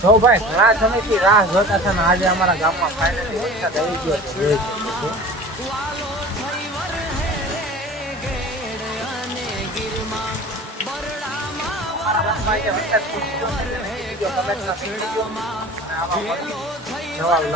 તો ભાઈ ઘણા સમયથી રાહ જોતા છે ને આજે અમારા ગામમાં ફાઇનલી વરસાદ આવી ગયો છે જોઈ શકો છો. અમારા ગામમાં આજે વરસાદ ફૂટી ગયો છે ને વિડીયો કમેન્ટમાં ફૂટી ગયો અને આવા નવા લગ